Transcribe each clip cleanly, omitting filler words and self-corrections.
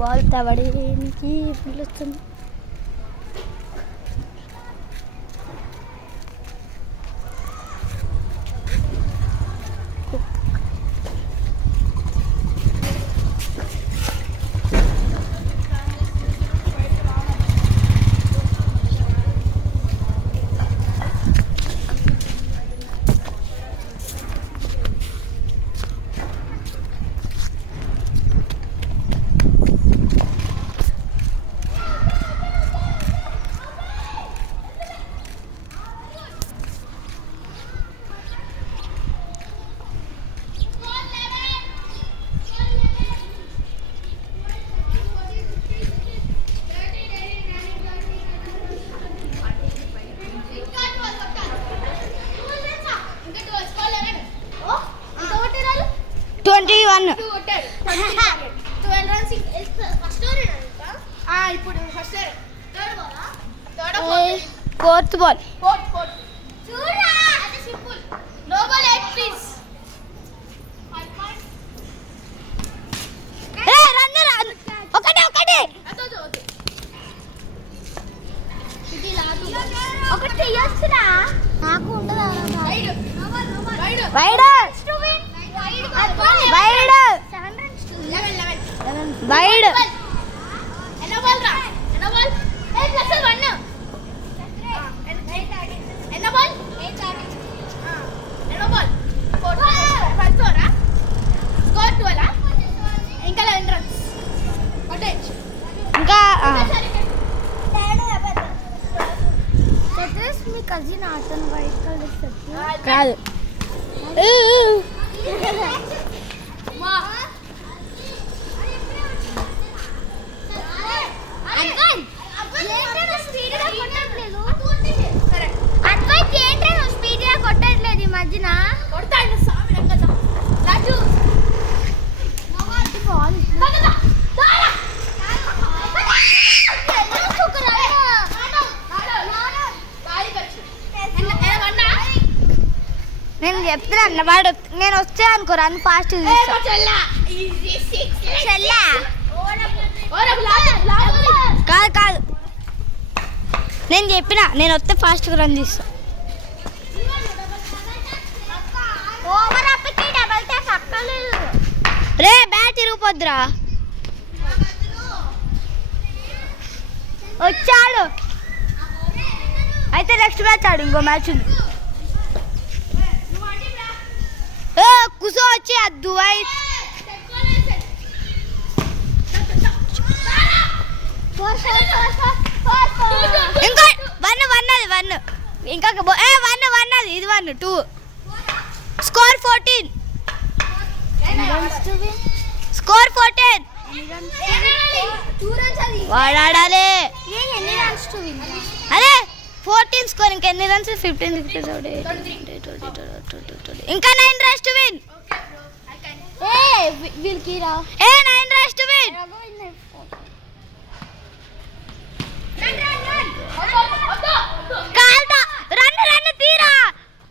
Ball తవడానికి పిలుస్తుంది. Fourth ball నాకు ఉండదు. వైడ్ ఇంకా మీ కజిన్ అతను వైట్ కలర్ కాదు. కొట్టట్లేదు ఈ మధ్యన. నేను చెప్తున్నా వాడు నేను వచ్చే అనుకో రన్ ఫాస్ట్ కాదు కాదు నేను చెప్పిన నేను వస్తే ఫాస్ట్గా రన్ తీస్తా. రే బ్యాట్ తిరిగిపోద్దురా. వచ్చాడు అయితే నెక్స్ట్ మ్యాచ్ ఆడు. ఇంకో మ్యాచ్ ఉంది. కూర్చో వచ్చి అద్దు ఇంకో వన్ ఇంకా వన్ అది ఇది 1-2 స్కోర్ 14 స్కోర్ 14 వాడాలి. అరే 14 స్కోర్. ఇంకా ఎన్ని రన్స్ 15 ఇంకా 9 runs to win. 9 runs to win. Run తీరా.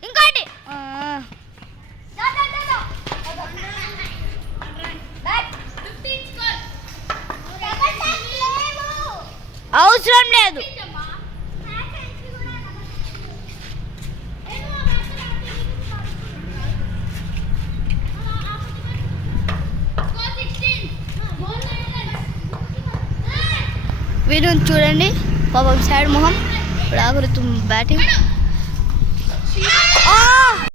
ఇంకోటి అవసరం లేదు. వీడియో చూడండి. పాపం సైడ్ మొహం ఇప్పుడు ఆగురుతుంది బ్యాటింగ్.